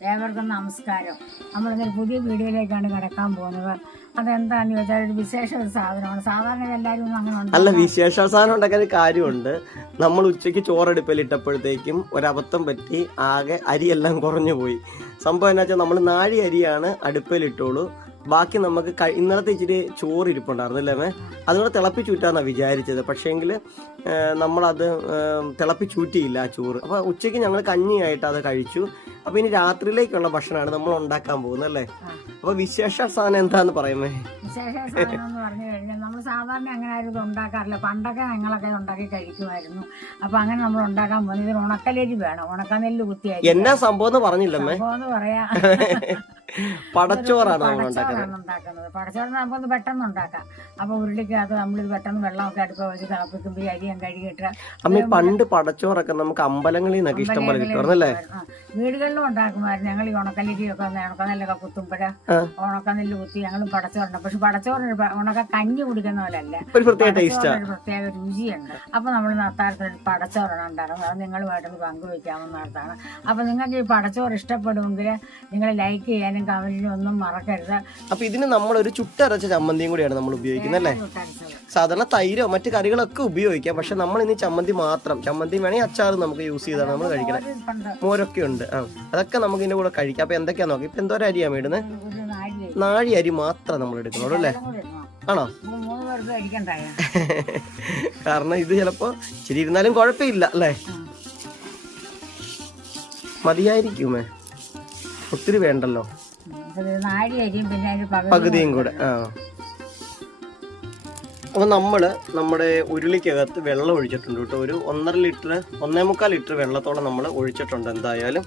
ഏവർക്കും നമസ്കാരം. നമ്മളിന്നൊരു പുതിയ വീഡിയോയിലേക്കാണ് കിടക്കാൻ പോകുന്നത്. അതെന്താണെന്ന് ചോദിച്ചാൽ ഒരു വിശേഷ ഒരു സാധനമാണ്. സാധാരണ എല്ലാവരും ഒന്നും അങ്ങനെ അല്ല, വിശേഷ സാധനം ഉണ്ടാക്കാൻ ഒരു കാര്യമുണ്ട്. നമ്മൾ ഉച്ചയ്ക്ക് ചോറടുപ്പിൽ ഇട്ടപ്പോഴത്തേക്കും ഒരബദ്ധം പറ്റി, ആകെ അരിയെല്ലാം കുറഞ്ഞു പോയി. സംഭവം എന്നാ വെച്ചാൽ നമ്മൾ നാഴി അരിയാണ് അടുപ്പിൽ ഇട്ടോളൂ, ബാക്കി നമുക്ക് ഇന്നലത്തെ ഇച്ചിരി ചോറ് ഇരിപ്പുണ്ടായിരുന്നു അല്ലേ? അതുകൂടെ തിളപ്പിച്ചൂറ്റാന്നാണ് വിചാരിച്ചത്. പക്ഷേങ്കിൽ നമ്മളത് തിളപ്പിച്ചൂറ്റിയില്ല ആ ചോറ്. അപ്പോൾ ഉച്ചയ്ക്ക് ഞങ്ങൾ കഞ്ഞിയായിട്ട് അത് കഴിച്ചു. അപ്പോൾ ഇനി രാത്രിയിലേക്കുള്ള ഭക്ഷണമാണ് നമ്മൾ ഉണ്ടാക്കാൻ പോകുന്നത് അല്ലേ? അപ്പോൾ വിശേഷ സാധനം എന്താന്ന് പറയുമേ? വിശേഷ സാധനം എന്ന് പറഞ്ഞു കഴിഞ്ഞാൽ നമ്മൾ സാധാരണ അങ്ങനെ ആരും ഇത് ഉണ്ടാക്കാറില്ല. പണ്ടൊക്കെ ഞങ്ങളൊക്കെ ഉണ്ടാക്കി കഴിക്കുമായിരുന്നു. അപ്പോൾ അങ്ങനെ നമ്മൾ ഉണ്ടാക്കാൻ പോകുന്നത് ഇതിന് ഉണക്കലരി വേണം. ഉണക്കനെല്ല് കുത്തിയായി എന്നാ സംഭവം എന്ന് പറഞ്ഞില്ലമ്മേ? സംഭവം എന്ന് പറയാ പടച്ചോറാണ് നമ്മൾ ഉണ്ടാക്കുന്നത്. പടച്ചോറിനാകുമ്പോൾ ഒന്ന് പെട്ടെന്ന് ഉണ്ടാക്കാം. അപ്പൊ ഉരുളിക്കകത്ത് നമ്മളിത് പെട്ടെന്ന് വെള്ളമൊക്കെ അടുപ്പ് വെച്ച് തിളപ്പിക്കുമ്പോൾ ഈ അരിയും കഴുകിയിട്ട് അമ്മ പണ്ട് പടച്ചോറൊക്കെ നമുക്ക് അമ്പലങ്ങളിൽ നിന്നൊക്കെ ഇഷ്ടം പോലെ കിട്ടുമായിരുന്നല്ലേ? വീടുകളിലും ഉണ്ടാക്കുമായിരുന്നു. ഞങ്ങൾ ഈ ഉണക്കലരിയൊക്കെ ഉണക്കനെല്ലൊക്കെ കുത്തുമ്പോഴേ ഉണക്കനെല്ല് കുത്തി ഞങ്ങളും പടച്ചോറുണ്ട്. പക്ഷെ പടച്ചോറിന് ഉണക്ക കഞ്ഞി കുടിക്കുന്ന പോലെ അല്ല, ഒരു പ്രത്യേക ടേസ്റ്റ്, ഒരു പ്രത്യേക രുചിയുണ്ട്. അപ്പൊ നമ്മൾ അത്താഴത്തിൽ പടച്ചോറാണ് ഉണ്ടാക്കുന്നത്. അത് നിങ്ങളുമായിട്ടൊന്ന് പങ്കുവെക്കാവുന്നതാണ്. അപ്പൊ നിങ്ങൾക്ക് ഈ പടച്ചോറ് ഇഷ്ടപ്പെടുമെങ്കിൽ നിങ്ങൾ ലൈക്ക് ചെയ്യാനും കമന്റിനും ഒന്നും മറക്കരുത്. അപ്പൊ ഇതിന് നമ്മളൊരു ചുട്ടരച്ച ചമ്മന്തിയും കൂടിയാണ് നമ്മൾ ഉപയോഗിക്കുന്നത് അല്ലേ? സാധാരണ തൈരോ മറ്റു കറികളൊക്കെ ഉപയോഗിക്കാം, പക്ഷെ നമ്മൾ ഇനി ചമ്മന്തി മാത്രം. ചമ്മന്തി വേണമെങ്കിൽ അച്ചാറ് നമുക്ക് യൂസ് ചെയ്താണ് നമ്മൾ കഴിക്കണം. മോരൊക്കെ ഉണ്ട്, അതൊക്കെ നമുക്ക് ഇതിന്റെ കൂടെ കഴിക്കാം. അപ്പൊ എന്തൊക്കെയാ നോക്കി. ഇപ്പൊ എന്തോരം അരിയാ മേടുന്നത്? നാഴി അരി മാത്രം നമ്മൾ എടുക്കണുള്ളൂ അല്ലേ? ആണോ? കാരണം ഇത് ചിലപ്പോ ശരി ഇരുന്നാലും കുഴപ്പമില്ല അല്ലേ? മതിയായിരിക്കുമേ, ഒത്തിരി വേണ്ടല്ലോ, പകുതിയും കൂടെ. അപ്പൊ നമ്മുടെ ഉരുളിക്കകത്ത് വെള്ളം ഒഴിച്ചിട്ടുണ്ട് കേട്ടോ. ഒരു 1.5 ലിറ്റർ വെള്ളത്തോളം നമ്മൾ ഒഴിച്ചിട്ടുണ്ട് എന്തായാലും.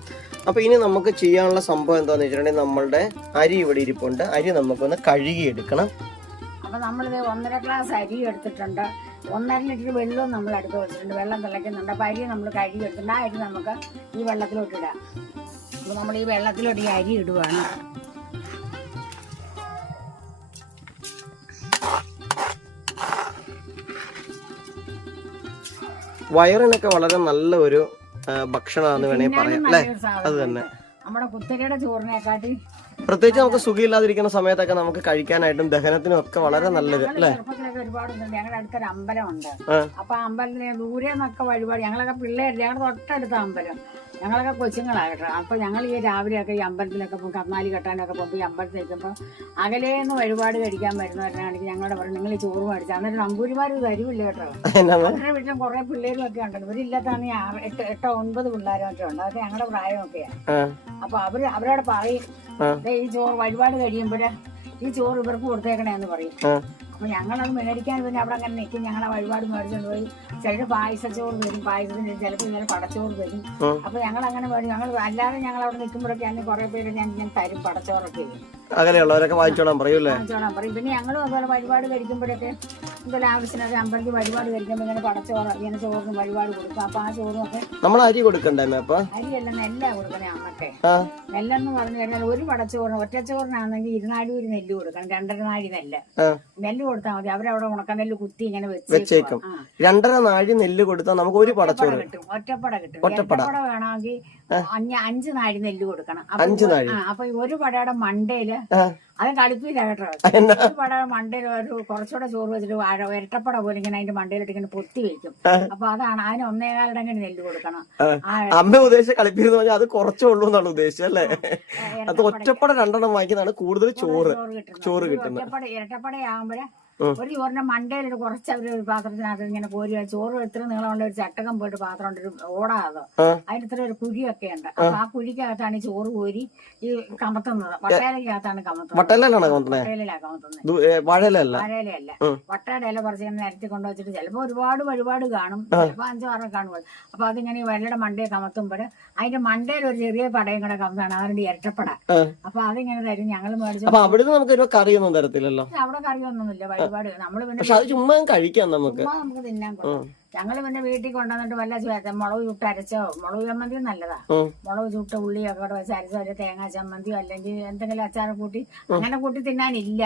അപ്പൊ ഇനി നമുക്ക് ചെയ്യാനുള്ള സംഭവം എന്താന്ന് വെച്ചിട്ടുണ്ടെങ്കിൽ നമ്മളുടെ അരി ഇവിടെ ഇരിപ്പുണ്ട്. അരി നമുക്കൊന്ന് കഴുകിയെടുക്കണം. അപ്പൊ നമ്മളിത് 1.5 ഗ്ലാസ് അരി എടുത്തിട്ടുണ്ട്. 1.5 ലിറ്റർ വെള്ളവും നമ്മൾ അടുത്ത് വെച്ചിട്ടുണ്ട്. വെള്ളം തിളയ്ക്കുന്നുണ്ട്. അപ്പൊ അരി നമ്മൾ കഴുകി എടുത്തിട്ടുണ്ട്. ആ അരി നമുക്ക് ഈ വെള്ളത്തിലോട്ട് ഇടാം. അപ്പൊ നമ്മൾ ഈ വെള്ളത്തിലോട്ട് ഈ അരി ഇടുവാണ്. വയറിനൊക്കെ വളരെ നല്ല ഒരു ഭക്ഷണമാണെന്ന് വേണമെങ്കിൽ പറയാം അല്ലേ? അത് തന്നെ. നമ്മുടെ കുത്തരിയുടെ ചോറിനെക്കാട്ടി പ്രത്യേകിച്ച് നമുക്ക് സുഖമില്ലാതിരിക്കുന്ന സമയത്തൊക്കെ നമുക്ക് കഴിക്കാനായിട്ടും ദഹനത്തിനും ഒക്കെ വളരെ നല്ലത് അല്ലേ? ചെറുപ്പത്തിലൊക്കെ ഒരുപാട് ഞങ്ങളുടെ അടുത്തൊരു അമ്പലമുണ്ട്. അപ്പൊ അമ്പലത്തിന് ദൂരെ നിന്നൊക്കെ വഴിപാട് ഞങ്ങളൊക്കെ പിള്ളേര് ഞങ്ങളുടെ തൊട്ടടുത്ത അമ്പലം. ഞങ്ങളൊക്കെ കൊച്ചുങ്ങളാകട്ടെ. അപ്പൊ ഞങ്ങൾ ഈ രാവിലെയൊക്കെ ഈ അമ്പലത്തിലൊക്കെ പോകും, കർണാലി കെട്ടാനൊക്കെ പോകുമ്പോൾ ഈ അമ്പലത്തിൽ നിൽക്കുമ്പോൾ അകലേന്ന് വഴിപാട് കഴിക്കാൻ വരുന്നവരാണെങ്കിൽ ഞങ്ങളുടെ പറയും നിങ്ങൾ ഈ ചോറ് മേടിച്ചു. അന്നേരം നമ്പൂരിമാർ തരുമില്ല കേട്ടോ. അവരുടെ വീട്ടിലും കുറെ പിള്ളേരും ഒക്കെ ഉണ്ടല്ലോ. ഇവരില്ലാത്താണ് 8, 9 പിള്ളേരൊക്കെ ഉണ്ട്. അതൊക്കെ ഞങ്ങളുടെ പ്രായമൊക്കെയാണ്. അപ്പൊ അവരോട് പറയും ഈ ചോറ് വഴിപാട് കഴിയുമ്പോഴേ ഈ ചോറ് ഇവർക്ക് കൊടുത്തേക്കണേന്ന് പറയും. അപ്പൊ ഞങ്ങളത് മേടിക്കാൻ പിന്നെ അവിടെ അങ്ങനെ നിൽക്കും. ഞങ്ങളെ വഴിപാട് മേടിച്ചോണ്ട് പോയി ചിലർ പായസച്ചോറ് തരും, പായസത്തിന് ചിലപ്പോൾ ഇങ്ങനെ പടച്ചോറ് തരും. അപ്പൊ ഞങ്ങൾ അങ്ങനെ മേടിക്കും. ഞങ്ങൾ അല്ലാതെ ഞങ്ങൾ അവിടെ നിൽക്കുമ്പോഴൊക്കെ അന്ന് കുറെ പേര് ഞാൻ തരും പടച്ചോറൊക്കെ. അങ്ങനെയുള്ളവരൊക്കെ വാങ്ങിച്ചോളാൻ പറയും. പിന്നെ ഞങ്ങളും അതുപോലെ വഴിപാട് കഴിക്കുമ്പോഴൊക്കെ എന്തെങ്കിലും ആവശ്യത്തിനൊക്കെ അമ്പലത്തിൽ വഴിപാട് കഴിക്കുമ്പോൾ ഇങ്ങനെ പടച്ചോറ് ഇങ്ങനെ ചോറിന് വഴിപാട് കൊടുക്കും. അപ്പൊ ആ ചോറും ഒക്കെ നമ്മൾ അരി കൊടുക്കണ്ടേ? അരിയല്ല നെല്ല കൊടുക്കണേ അമ്മക്കെ. നെല്ലെന്ന് പറഞ്ഞു കഴിഞ്ഞാൽ ഒരു പടച്ചോറിന് ഒറ്റച്ചോറിനാണെങ്കിൽ 2 നാഴി നെല്ല് കൊടുക്കണം. 2.5 നാഴി നെല്ല് കൊടുത്താൽ മതി. അവരവിടെ ഉണക്കനെല്ല് കുത്തി ഇങ്ങനെ വെച്ചേക്കും. 2.5 നാഴി നെല്ല് കൊടുത്താൽ നമുക്ക് ഒരു പടച്ചോറ് കിട്ടും. ഒറ്റപ്പട കിട്ടും. ഒറ്റപ്പട വേണമെങ്കിൽ 5 നാഴി നെല്ല് കൊടുക്കണം. അപ്പൊ ഒരു പടയുടെ മണ്ടയില് അത് കളിപ്പില്ല കേട്ടോ. ഒരു പട മണ്ടയിൽ ഒരു കുറച്ചുകൂടെ ചോറ് വെച്ചിട്ട് ഇരട്ടപ്പട പോലെ ഇങ്ങനെ അതിന്റെ മണ്ടയിലിട്ട് ഇങ്ങനെ പൊത്തി വെക്കും. അപ്പൊ അതാണ് അതിന് 1.25 അങ്ങനെ നെല്ല് കൊടുക്കണം. അമ്മ ഉദ്ദേശിച്ച കളിപ്പിന്ന് പറഞ്ഞാൽ അത് കുറച്ചേ ഉള്ളൂ എന്നാണ് ഉദ്ദേശിച്ചത് അല്ലേ? അത് ഒറ്റപ്പട 2 വാങ്ങിക്കുന്നതാണ് കൂടുതൽ ചോറ് കിട്ടുന്നത്. ഇരട്ടപ്പടയാകുമ്പോഴേ ഒരു ചോറിന്റെ മണ്ടയിൽ കുറച്ച് ഒരു പാത്രത്തിനകത്ത് ഇങ്ങനെ കോരി ചോറ് എത്ര നീളമുള്ള ഒരു ചട്ടകം പോയിട്ട് പാത്രം ഉണ്ട്, ഒരു ഓടാതോ അതിന് ഇത്ര ഒരു കുഴിയൊക്കെ ഉണ്ട്. അപ്പൊ ആ കുഴിക്കകത്താണ് ഈ ചോറ് കോരി ഈ കമത്തുന്നത്. വട്ടയിലക്കകത്താണ് കമത്തുന്നത്. വാഴയിലല്ല. വട്ടയുടെ ഇല കുറച്ച് ഇങ്ങനെ നിരത്തി കൊണ്ടുവച്ചിട്ട് ചിലപ്പോ ഒരുപാട് വഴിപാട് കാണും, ചിലപ്പോ 5, 6 കാണുമ്പോൾ. അപ്പൊ അതിങ്ങനെ ഈ വെള്ളയുടെ മണ്ടയെ കമത്തുമ്പോൾ അതിന്റെ മണ്ടയിൽ ഒരു ചെറിയ പടയും കൂടെ കമത്താണ് അതിന്റെ ഇരട്ടപ്പട. അപ്പൊ അതിങ്ങനെ തരും. ഞങ്ങൾ മേടിച്ചു. അവിടെ കറിയൊന്നും തരത്തില്ലല്ലോ. അവിടെ കറിയൊന്നുമില്ല. ഒരുപാട് നമ്മള് പിന്നെ പക്ഷെ അത് ചുമ്മാ കഴിക്കാം നമുക്ക്. ചുമ്മാ നമുക്ക് തിന്നാൻ കൊള്ളാം. ഞങ്ങള് പിന്നെ വീട്ടിൽ കൊണ്ടുവന്നിട്ട് വല്ല മുളക് ചുട്ട് അരച്ചോ, മുളക് ചമ്മന്തി നല്ലതാ, മുളക് ചുട്ട ഉള്ളിയൊക്കെ കൂടെ വെച്ച് അരച്ചോ, അല്ലെങ്കിൽ തേങ്ങാ ചമ്മന്തിയോ അല്ലെങ്കിൽ എന്തെങ്കിലും അച്ചാറ് കൂട്ടി അങ്ങനെ കൂട്ടി തിന്നാനില്ല.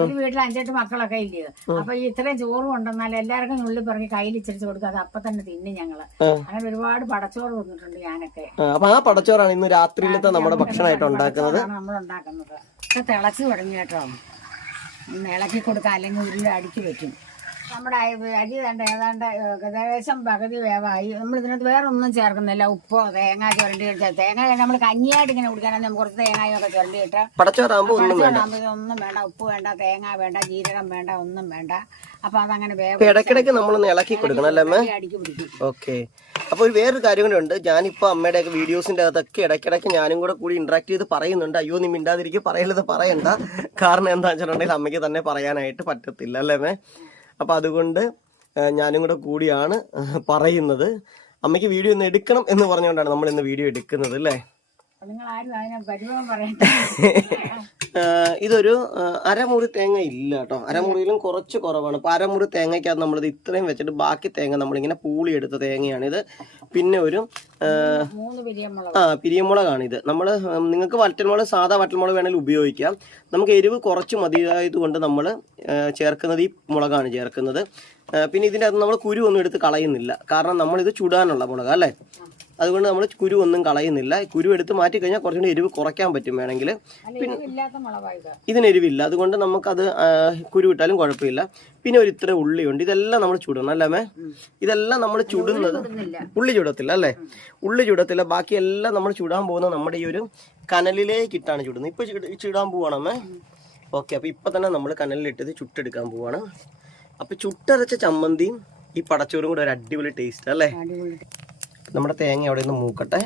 ഒരു വീട്ടിൽ 5-8 മക്കളൊക്കെ ഇല്ലയോ, അപ്പൊ ഈ ഇത്രയും ചോറ് കൊണ്ടുവന്നാൽ എല്ലാവർക്കും ഉള്ളിൽ പിറകി കയ്യിൽ ഇച്ചിരിച്ച് കൊടുക്കുക, അത് അപ്പൊ തന്നെ തിന്നും ഞങ്ങള്. അങ്ങനെ ഒരുപാട് പടച്ചോറ് തിന്നിട്ടുണ്ട് ഞാനൊക്കെ. അപ്പൊ ആ പടച്ചോറാണ് ഇന്ന് രാത്രിയിലത്തെ നമ്മുടെ ഭക്ഷണമായിട്ട് ഉണ്ടാക്കുന്നത്. നമ്മൾ ഉണ്ടാക്കുന്നത് തിളച്ച് തുടങ്ങി കേട്ടോ, ഇളക്കി കൊടുക്കാം, അല്ലെങ്കിൽ ഉരുളി അടുക്കി വെക്കും. നമ്മുടെ അരി ഏതാണ്ട് ഏകദേശം പകുതി വേവായി. നമ്മൾ ഇതിനകത്ത് വേറെ ഒന്നും ചേർക്കുന്നില്ല. ഉപ്പോ തേങ്ങ ചുരണ്ടി ഇട്ട്, തേങ്ങ നമ്മൾ കഞ്ഞിയായിട്ട് ഇങ്ങനെ കുടിക്കാനാണ് നമുക്ക് കുറച്ച് തേങ്ങയൊക്കെ ചുരണ്ടിയിട്ട്. പടച്ചോറാകുമ്പോൾ ഒന്നും വേണ്ട, ഉപ്പ് വേണ്ട, തേങ്ങ വേണ്ട, ജീരകം വേണ്ട, ഒന്നും വേണ്ട. അപ്പൊ അതങ്ങനെ ഇടയ്ക്കിടയ്ക്ക് നമ്മളൊന്ന് ഇളക്കി കൊടുക്കണം അല്ലേ അമ്മ? അടിക്ക് പിടിക്കും. ഓക്കെ. അപ്പൊ വേറൊരു കാര്യം കൂടെ ഉണ്ട്. ഞാനിപ്പോ അമ്മയുടെ ഒക്കെ വീഡിയോസിന്റെ അകത്തൊക്കെ ഇടയ്ക്കിടയ്ക്ക് ഞാനും കൂടി ഇന്ററാക്ട് ചെയ്ത് പറയുന്നുണ്ട്. അയ്യോ നീ മിണ്ടാതിരിക്കും, പറയണ്ട. കാരണം എന്താ വെച്ചിട്ടുണ്ടെങ്കിൽ അമ്മയ്ക്ക് തന്നെ പറയാനായിട്ട് പറ്റത്തില്ല അല്ലേ അമ്മേ? അപ്പൊ അതുകൊണ്ട് ഞാനും കൂടിയാണ് പറയുന്നത്. അമ്മയ്ക്ക് വീഡിയോ ഒന്ന് എടുക്കണം എന്ന് പറഞ്ഞുകൊണ്ടാണ് നമ്മൾ ഇന്ന് വീഡിയോ എടുക്കുന്നത് അല്ലേ? ഇതൊരു അരമുറി തേങ്ങ ഇല്ല കേട്ടോ, അരമുറിയിലും കുറച്ച് കുറവാണ്. അപ്പൊ അരമുറി തേങ്ങയ്ക്കകത്ത് നമ്മളിത് ഇത്രയും വെച്ചിട്ട് ബാക്കി തേങ്ങ നമ്മളിങ്ങനെ പൂളിയെടുത്ത തേങ്ങയാണിത്. പിന്നെ ഒരു പിരിയമുളകാണിത്. നിങ്ങൾക്ക് വറ്റൽമുളക്, സാധാ വറ്റൽമുളക് വേണമെങ്കിൽ ഉപയോഗിക്കാം. നമുക്ക് എരിവ് കുറച്ച് മതിയായതുകൊണ്ട് നമ്മൾ ചേർക്കുന്നത് ഈ മുളകാണ് ചേർക്കുന്നത്. പിന്നെ ഇതിൻ്റെ അകത്ത് നമ്മൾ കുരു ഒന്നും എടുത്ത് കളയുന്നില്ല, കാരണം നമ്മളിത് ചുടാനുള്ള മുളക് അല്ലേ, അതുകൊണ്ട് നമ്മൾ കുരു ഒന്നും കളയുന്നില്ല. കുരു എടുത്ത് മാറ്റി കഴിഞ്ഞാൽ കുറച്ചുകൂടി എരിവ് കുറയ്ക്കാൻ പറ്റും വേണമെങ്കിൽ. പിന്നെ ഇതിന് എരിവില്ല, അതുകൊണ്ട് നമുക്കത് കുരു ഇട്ടാലും കുഴപ്പമില്ല. പിന്നെ ഒരു ഇത്ര ഉള്ളിയുണ്ട്, ഇതെല്ലാം നമ്മൾ ചുടണം അല്ലേ? ഇതെല്ലാം നമ്മൾ ചുടുന്നത് ഉള്ളി ചുടത്തില്ല അല്ലേ? ഉള്ളി ചുടത്തില്ല. ബാക്കി എല്ലാം നമ്മൾ ചുടാൻ പോകുന്നത് നമ്മുടെ ഈ ഒരു കനലിലേക്കിട്ടാണ് ചുടുന്നത്. ഇപ്പൊ ചുടാൻ പോവാണമ്മേ. ഓക്കെ. അപ്പൊ ഇപ്പൊ തന്നെ നമ്മൾ കനലിലിട്ടത് ചുട്ടെടുക്കാൻ പോവാണ്. അപ്പൊ ചുട്ടരച്ച ചമ്മന്തിയും ഈ പടച്ചോറും കൂടെ ഒരു അടിപൊളി ടേസ്റ്റ് അല്ലേ? നമ്മുടെ തേങ്ങ അവിടെ നിന്ന് മൂക്കട്ടെ.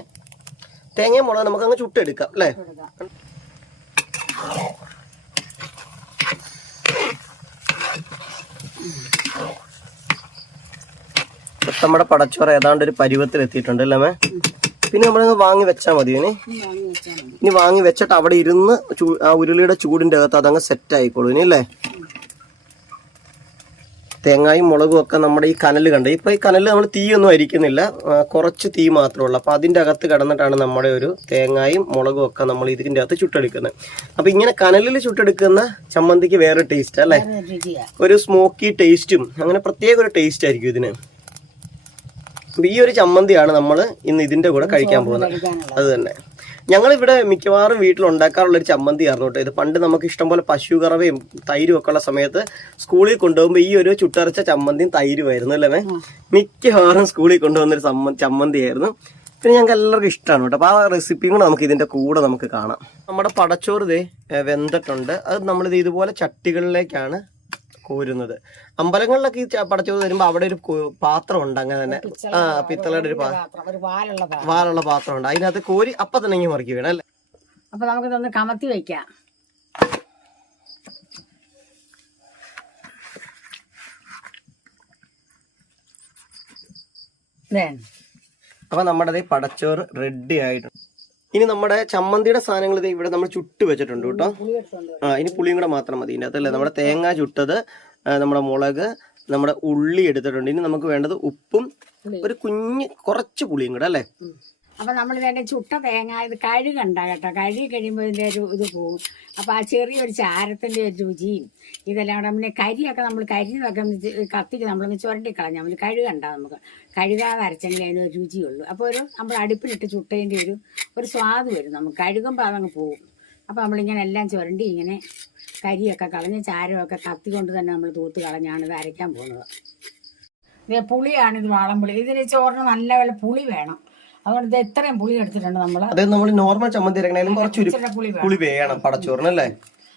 തേങ്ങയും മുളക് നമുക്ക് അങ്ങ് ചുട്ടെടുക്കാം അല്ലേ? നമ്മുടെ പടച്ചോറ് ഏതാണ്ട് ഒരു പരുവത്തിൽ എത്തിയിട്ടുണ്ട് അല്ലേ? പിന്നെ നമ്മളങ്ങ് വാങ്ങി വെച്ചാൽ മതി. ഇനി വാങ്ങി വെച്ചിട്ട് അവിടെ ഇരുന്ന് ആ ഉരുളിയുടെ ചൂടിന്റെ അകത്ത് അതങ്ങ് സെറ്റ് ആയിക്കോളൂ ഇനി അല്ലേ? തേങ്ങായും മുളകും ഒക്കെ നമ്മുടെ ഈ കനല് കണ്ട്, ഇപ്പൊ ഈ കനല് നമ്മൾ തീയൊന്നും അരിക്കുന്നില്ല, കുറച്ച് തീ മാത്രമേ ഉള്ളൂ. അപ്പൊ അതിന്റെ അകത്ത് കിടന്നിട്ടാണ് നമ്മുടെ ഒരു തേങ്ങായും മുളകും ഒക്കെ നമ്മൾ ഇതിന്റെ അകത്ത് ചുട്ടെടുക്കുന്നത്. അപ്പൊ ഇങ്ങനെ കനലിൽ ചുട്ടെടുക്കുന്ന ചമ്മന്തിക്ക് വേറെ ടേസ്റ്റ് അല്ലേ? ഒരു സ്മോക്കി ടേസ്റ്റും അങ്ങനെ പ്രത്യേക ഒരു ടേസ്റ്റ് ആയിരിക്കും ഇതിന്. ഈ ഒരു ചമ്മന്തിയാണ് നമ്മൾ ഇന്ന് ഇതിന്റെ കൂടെ കഴിക്കാൻ പോകുന്നത്. അത് തന്നെ ഞങ്ങളിവിടെ മിക്കവാറും വീട്ടിൽ ഉണ്ടാക്കാറുള്ള ഒരു ചമ്മന്തി ആയിരുന്നു കേട്ടോ ഇത്. പണ്ട് നമുക്ക് ഇഷ്ടംപോലെ പശു കറവയും തൈരും ഒക്കെ ഉള്ള സമയത്ത് സ്കൂളിൽ കൊണ്ടുപോകുമ്പോൾ ഈ ഒരു ചുട്ടരച്ച ചമ്മന്തിയും തൈരുമായിരുന്നു അല്ലേ? മിക്കവാറും സ്കൂളിൽ കൊണ്ടുപോകുന്നൊരു ചമ്മന്തി ആയിരുന്നു. പിന്നെ ഞങ്ങൾക്ക് എല്ലാവർക്കും ഇഷ്ടമാണ് കേട്ടോ. അപ്പോൾ ആ റെസിപ്പിയും കൂടെ നമുക്ക് ഇതിന്റെ കൂടെ നമുക്ക് കാണാം. നമ്മുടെ പടച്ചോറ് ദേ വെന്തിട്ടുണ്ട്. അത് നമ്മളിത് ഇതുപോലെ ചട്ടികളിലേക്കാണ് കോരുന്നത്. അമ്പലങ്ങളിലൊക്കെ ഈ പടച്ചോറ് വരുമ്പോൾ അവിടെ ഒരു പാത്രം ഉണ്ട്, അങ്ങനെ തന്നെ പിത്തളയുടെ ഒരു വാലുള്ള പാത്രം ഉണ്ട്. അതിനകത്ത് കോരി അപ്പൊ തന്നെ ഇങ്ങനെ മറിക്കുക വേണം അല്ലേ? അപ്പൊ നമുക്ക് ഇതൊന്ന് കമത്തി വെക്കാം. അപ്പൊ നമ്മുടെ പടച്ചോറ് റെഡി ആയിട്ടുണ്ട്. ഇനി നമ്മുടെ ചമ്മന്തിയുടെ സാധനങ്ങൾ ഇവിടെ നമ്മൾ ചുട്ട് വെച്ചിട്ടുണ്ട് കേട്ടോ. ഇനി പുളിയും കൂടെ മാത്രം മതി ഇതിൻ്റെ അകത്തല്ലേ. നമ്മുടെ തേങ്ങ ചുട്ടത്, നമ്മുടെ മുളക്, നമ്മുടെ ഉള്ളി എടുത്തിട്ടുണ്ട്. ഇനി നമുക്ക് വേണ്ടത് ഉപ്പും ഒരു കുറച്ച് പുളിയും കൂടെ അല്ലേ? അപ്പൊ നമ്മൾ ഇതിന്റെ ചുട്ട തേങ്ങ ഇത് കഴുകണ്ട കേട്ടോ. കഴുകി കഴിയുമ്പോൾ ഇതിന്റെ ഒരു ഇത് പോകും. അപ്പൊ ആ ചെറിയൊരു ചാരത്തിന്റെ ഒരു രുചിയും ഇതെല്ലാം കൂടെ പിന്നെ കരിയൊക്കെ നമ്മൾ കരിയൊക്കെ കത്തിക്ക് നമ്മളൊന്ന് ചുരണ്ടിക്കളഞ്ഞാൽ നമ്മൾ കഴുകണ്ട. നമുക്ക് കഴുകാതെ അരച്ചെങ്കിൽ അതിനൊരു രുചിയുള്ളൂ. അപ്പോൾ നമ്മൾ അടുപ്പിലിട്ട് ചുട്ടതിൻ്റെ ഒരു സ്വാദ് വരും. നമുക്ക് കഴുകുമ്പോൾ അതങ്ങ് പോകും. അപ്പോൾ നമ്മളിങ്ങനെ എല്ലാം ചുരണ്ടി ഇങ്ങനെ കരിയൊക്കെ കളഞ്ഞ് ചാരമൊക്കെ കത്തി കൊണ്ട് തന്നെ നമ്മൾ തൂത്ത് കളഞ്ഞാണ് ഇത് അരയ്ക്കാൻ പോകുന്നത്. ഇത് പുളിയാണിത്, വാളംപുളി. ഇതിന് ചോറിന് നല്ല പോലെ പുളി വേണം. അതുകൊണ്ട് ഇത് എത്രയും പുളി എടുത്തിട്ടുണ്ട് നമ്മൾ. അതായത് നമ്മൾ നോർമൽ ചമ്മന്തി ഇറങ്ങണേലും കുറച്ച് പുളി വേണം പടച്ചോറിനല്ലേ?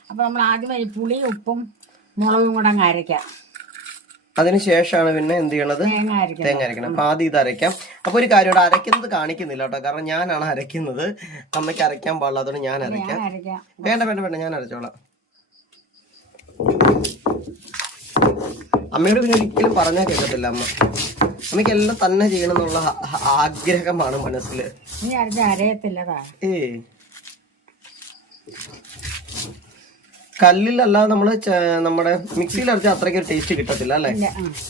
അപ്പൊ നമ്മൾ ആദ്യമായി പുളി, ഉപ്പും മുളകും കൂടെ അങ്ങ് അരയ്ക്കാം. അതിനുശേഷമാണ് പിന്നെ എന്ത് ചെയ്യണത്? തേങ്ങ അരയ്ക്കണം. അപ്പൊ ആദ്യം ഇത് അരയ്ക്കാം. അപ്പൊ ഒരു കാര്യം ഇവിടെ അരയ്ക്കുന്നത് കാണിക്കുന്നില്ല കേട്ടോ, കാരണം ഞാനാണ് അരയ്ക്കുന്നത്. അമ്മയ്ക്ക് അരയ്ക്കാൻ പാടില്ല, അതുകൊണ്ട് ഞാൻ അരയ്ക്കാം. വേണ്ട ഞാൻ അരച്ചോളാം. അമ്മയോട് പിന്നെ ഒരിക്കലും പറഞ്ഞാൽ കേൾക്കത്തില്ല അമ്മ. അമ്മയ്ക്ക് എല്ലാം തന്നെ ചെയ്യണം എന്നുള്ള ആഗ്രഹമാണ് മനസ്സിൽ. കല്ലിലല്ലാതെ നമ്മള് നമ്മുടെ മിക്സിയിൽ അരച്ചാൽ അത്രയ്ക്ക് ടേസ്റ്റ് കിട്ടത്തില്ല അല്ലെ?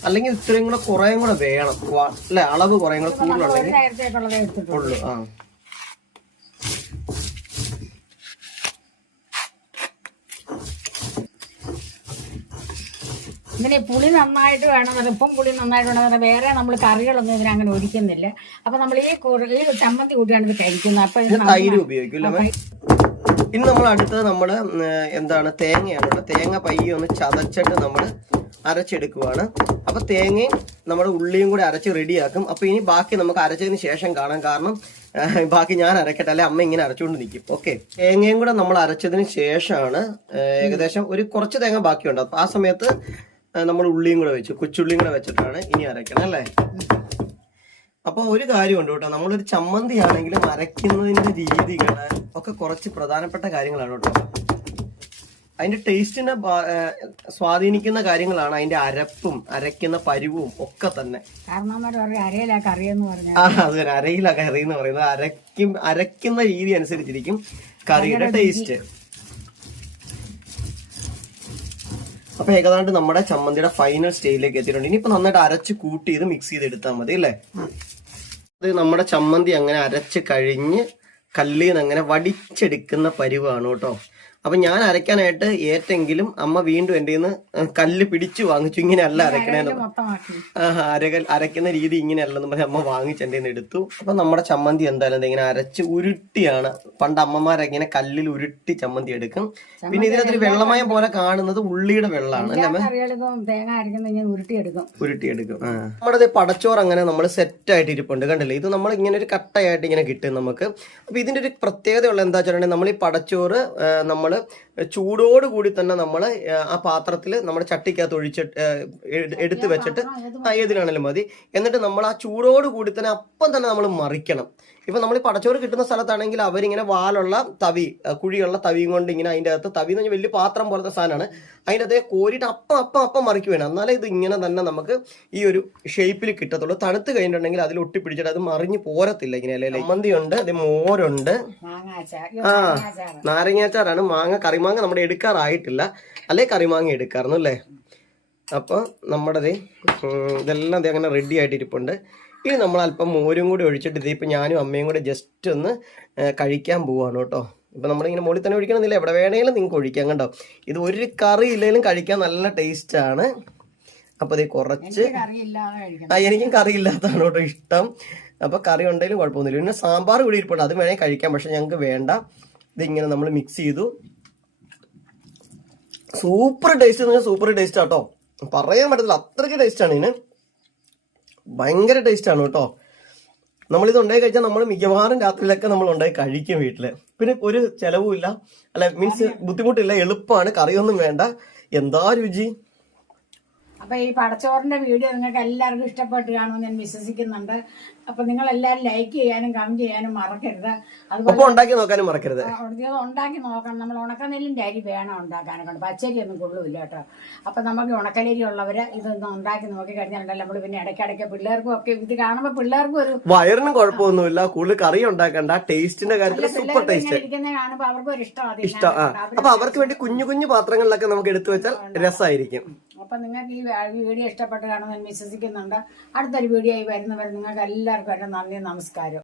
അല്ലെങ്കിൽ ഇത്രയും കൂടെ കുറേയും കൂടെ വേണം അല്ലെ? അളവ് കുറേയും കൂടെ കൂടുതലുണ്ടെങ്കിൽ ഉള്ളു. ആ ഇങ്ങനെ പുളി നന്നായിട്ട് വേണമെന്ന്, ഇപ്പം പുളി നന്നായിട്ട് വേണമെന്ന് വേറെ നമ്മൾ കറികളൊന്നും ഇതിനങ്ങനെ ഒഴിക്കുന്നില്ല. അപ്പൊ നമ്മൾ ഈ ചമ്മന്തി കൂട്ടിയാണ് ഇത് കഴിക്കുന്നത്. അപ്പൊ തൈര് ഉപയോഗിക്കും. ഇനി നമ്മൾ അടുത്തത് നമ്മള് എന്താണ് തേങ്ങയാണ്. തേങ്ങ പയ്യെ ഒന്ന് ചതച്ചിട്ട് നമ്മൾ അരച്ചെടുക്കുവാണ്. അപ്പൊ തേങ്ങയും നമ്മുടെ ഉള്ളിയും കൂടെ അരച്ച് റെഡിയാക്കും. അപ്പൊ ഇനി ബാക്കി നമുക്ക് അരച്ചതിന് ശേഷം കാണാം. കാരണം ബാക്കി ഞാൻ അരക്കട്ടെ, അല്ലെ അമ്മ ഇങ്ങനെ അരച്ചുകൊണ്ട് നിൽക്കും. ഓക്കെ, തേങ്ങയും കൂടെ നമ്മൾ അരച്ചതിന് ശേഷമാണ് ഏകദേശം ഒരു കുറച്ച് തേങ്ങ ബാക്കിയുണ്ട്. അപ്പൊ ആ സമയത്ത് നമ്മൾ ഉള്ളിയും കൂടെ വെച്ചു, കൊച്ചുള്ളിയും കൂടെ വെച്ചിട്ടാണ് ഇനി അരക്കണം അല്ലേ? അപ്പൊ ഒരു കാര്യമുണ്ട് കേട്ടോ, നമ്മളൊരു ചമ്മന്തി ആണെങ്കിലും അരയ്ക്കുന്നതിന്റെ രീതികള് ഒക്കെ കുറച്ച് പ്രധാനപ്പെട്ട കാര്യങ്ങളാണ് കേട്ടോ. അതിന്റെ ടേസ്റ്റിനെ സ്വാധീനിക്കുന്ന കാര്യങ്ങളാണ് അതിന്റെ അരപ്പും അരയ്ക്കുന്ന പരുവും ഒക്കെ തന്നെ. അത് അരയിലാ കറി എന്ന് പറയുന്നത്. അരയ്ക്കുന്ന രീതി അനുസരിച്ചിരിക്കും കറിയുടെ ടേസ്റ്റ്. അപ്പൊ ഏകദേശം നമ്മുടെ ചമ്മന്തിയുടെ ഫൈനൽ സ്റ്റേജിലേക്ക് എത്തിയിട്ടുണ്ട്. ഇനിയിപ്പോ നന്നായിട്ട് അരച്ച് കൂട്ടി ഇത് മിക്സ് ചെയ്ത് എടുത്താൽ മതി അല്ലേ? അത് നമ്മുടെ ചമ്മന്തി അങ്ങനെ അരച്ച് കഴിഞ്ഞ് കല്ലിൽ നിന്ന് അങ്ങനെ വടിച്ചെടുക്കുന്ന പരുവാണ് കേട്ടോ. അപ്പൊ ഞാൻ അരയ്ക്കാനായിട്ട് ഏറ്റെങ്കിലും അമ്മ വീണ്ടും എന്റെ കല്ല് പിടിച്ചു വാങ്ങിച്ചു. ഇങ്ങനെയല്ല അരക്കണേന്ന്, അരയ്ക്കുന്ന രീതി ഇങ്ങനെയല്ലെന്ന് പറഞ്ഞ് അമ്മ വാങ്ങിച്ച് എന്റെ എടുത്തു. അപ്പൊ നമ്മുടെ ചമ്മന്തി എന്തായാലും ഇങ്ങനെ അരച്ച് ഉരുട്ടിയാണ്. പണ്ട് അമ്മമാരങ്ങനെ കല്ലിൽ ഉരുട്ടി ചമ്മന്തി എടുക്കും. പിന്നെ ഇതിനകത്തൊരു വെള്ളമയം പോലെ കാണുന്നത് ഉള്ളിയുടെ വെള്ളമാണ് അല്ലേ? ഉരുട്ടിയെടുക്കും. നമ്മുടെ പടച്ചോറ് അങ്ങനെ നമ്മൾ സെറ്റ് ആയിട്ട് ഇരിപ്പുണ്ട്, കണ്ടില്ലേ? ഇത് നമ്മൾ ഇങ്ങനെ ഒരു കട്ടയായിട്ട് ഇങ്ങനെ കിട്ടും നമുക്ക്. അപ്പൊ ഇതിന്റെ ഒരു പ്രത്യേകതയുള്ള എന്താ വെച്ചിട്ടുണ്ടെങ്കിൽ നമ്മൾ ഈ പടച്ചോറ് നമ്മൾ ചൂടോടുകൂടി തന്നെ നമ്മൾ ആ പാത്രത്തിൽ നമ്മുടെ ചട്ടിക്കകത്ത് ഒഴിച്ചിട്ട് എടുത്ത് വെച്ചിട്ട് ഏതിലാണെങ്കിലും മതി. എന്നിട്ട് നമ്മൾ ആ ചൂടോടുകൂടി തന്നെ അപ്പം തന്നെ നമ്മൾ മറിക്കണം. ഇപ്പൊ നമ്മൾ ഈ പടച്ചോറ് കിട്ടുന്ന സ്ഥലത്താണെങ്കിൽ അവരിങ്ങനെ വാലുള്ള തവി, കുഴിയുള്ള തവിയും കൊണ്ട് ഇങ്ങനെ അതിൻ്റെ അകത്ത്, തവി എന്ന് പറഞ്ഞാൽ വലിയ പാത്രം പോലത്തെ സാധനമാണ്, അതിൻ്റെ അകത്ത് കോരിയിട്ട് അപ്പം മറിക്കുകയാണ്. എന്നാലേ ഇത് ഇങ്ങനെ തന്നെ നമുക്ക് ഈ ഒരു ഷേപ്പിൽ കിട്ടത്തുള്ളൂ. തണുത്ത് കഴിഞ്ഞിട്ടുണ്ടെങ്കിൽ അതിൽ ഒട്ടിപ്പിടിച്ചിട്ട് അത് മറിഞ്ഞ് പോരത്തില്ല. ഇങ്ങനെ അല്ലേ? ചമ്മന്തി ഉണ്ട്, മോരുണ്ട്, നാരങ്ങാച്ചാറാണ്, കറിമാങ്ങ നമ്മുടെ എടുക്കാറായിട്ടില്ല, അല്ലെ കറിമാങ്ങ എടുക്കാറുന്നു അല്ലേ? അപ്പൊ നമ്മുടെ ഇതെല്ലാം അങ്ങനെ റെഡി ആയിട്ട് ഇരിപ്പുണ്ട്. ഇനി നമ്മൾ അല്പം മോരും കൂടി ഒഴിച്ചിട്ട് ഇതിപ്പോൾ ഞാനും അമ്മയും കൂടെ ജസ്റ്റ് ഒന്ന് കഴിക്കാൻ പോവാണ് കേട്ടോ. ഇപ്പം നമ്മളിങ്ങനെ മുകളിൽ തന്നെ ഒഴിക്കണമെന്നില്ല, എവിടെ വേണമെങ്കിലും നിങ്ങൾക്ക് ഒഴിക്കാം കേട്ടോ. ഇത് ഒരു കറി ഇല്ലെങ്കിലും കഴിക്കാൻ നല്ല ടേസ്റ്റാണ്. അപ്പോൾ ഇത് കുറച്ച് എനിക്കും കറി ഇല്ലാത്തതാണ് കേട്ടോ ഇഷ്ടം. അപ്പോൾ കറി ഉണ്ടെങ്കിലും കുഴപ്പമൊന്നുമില്ല. പിന്നെ സാമ്പാർ കൂടി ഇരിപ്പുണ്ട്, അത് വേണമെങ്കിൽ കഴിക്കാം, പക്ഷെ ഞങ്ങൾക്ക് വേണ്ട. ഇതിങ്ങനെ നമ്മൾ മിക്സ് ചെയ്തു. സൂപ്പർ ടേസ്റ്റ് എന്ന് പറഞ്ഞാൽ സൂപ്പർ ടേസ്റ്റ് ആട്ടോ, പറയാൻ പറ്റത്തില്ല, അത്രയ്ക്ക് ടേസ്റ്റാണ് ഇതിന്. ഭയങ്കര ടേസ്റ്റാണ് കേട്ടോ. നമ്മളിത് ഉണ്ടായി കഴിച്ചാൽ നമ്മൾ മിക്കവാറും രാത്രിയിലൊക്കെ നമ്മൾ ഉണ്ടായി കഴിക്കും വീട്ടില്. പിന്നെ ഒരു ചെലവുമില്ല, അല്ല മീൻസ് ബുദ്ധിമുട്ടില്ല, എളുപ്പമാണ്, കറിയൊന്നും വേണ്ട. എന്താ രുചി! അപ്പൊ ഈ പടച്ചോറിന്റെ വീഡിയോ നിങ്ങൾക്ക് എല്ലാവർക്കും ഇഷ്ടപ്പെട്ട് കാണുമെന്ന് ഞാൻ വിശ്വസിക്കുന്നുണ്ട്. അപ്പൊ നിങ്ങൾ എല്ലാവരും ലൈക്ക് ചെയ്യാനും കമന്റ് ചെയ്യാനും മറക്കരുത്. അതുപോലെ ഉണ്ടാക്കി നോക്കാനും മറക്കരുത്. ഉണ്ടാക്കി നോക്കണം. നമ്മൾ ഉണക്കനെല്ലിന്റെ അരി വേണം ഉണ്ടാക്കാനൊക്കെ, പച്ചരി ഒന്നും കൊള്ളൂല്ല കേട്ടോ. അപ്പൊ നമുക്ക് ഉണക്കലരി ഉള്ളവര് ഇതൊന്നും ഉണ്ടാക്കി നോക്കി കഴിഞ്ഞാൽ നമ്മൾ പിന്നെ ഇടയ്ക്കിടയ്ക്ക് പിള്ളേർക്കും ഒക്കെ ഇത് കാണുമ്പോൾ പിള്ളേർക്കും ഒരു വയറിനും കുഴപ്പമൊന്നുമില്ല. കൂടുതൽ കറി ഉണ്ടാക്കണ്ട, ടേസ്റ്റിന്റെ കാര്യത്തിൽ സൂപ്പർ ടേസ്റ്റ് ഇരിക്കുന്നത് കാണുമ്പോൾ അവർക്ക് ഒരു ഇഷ്ടം. അപ്പൊ അവർക്ക് വേണ്ടി കുഞ്ഞു കുഞ്ഞു പാത്രങ്ങളിലൊക്കെ നമുക്ക് എടുത്തു വെച്ചാൽ രസമായിരിക്കും. അപ്പൊ നിങ്ങൾക്ക് ഈ വീഡിയോ ഇഷ്ടപ്പെട്ട് കാണുമെന്ന് ഞാൻ വിശ്വസിക്കുന്നുണ്ട്. അടുത്തൊരു വീഡിയോ ആയി വരുന്നവരെ നിങ്ങൾക്ക് എല്ലാവർക്കും എൻ്റെ നന്ദി, നമസ്കാരം.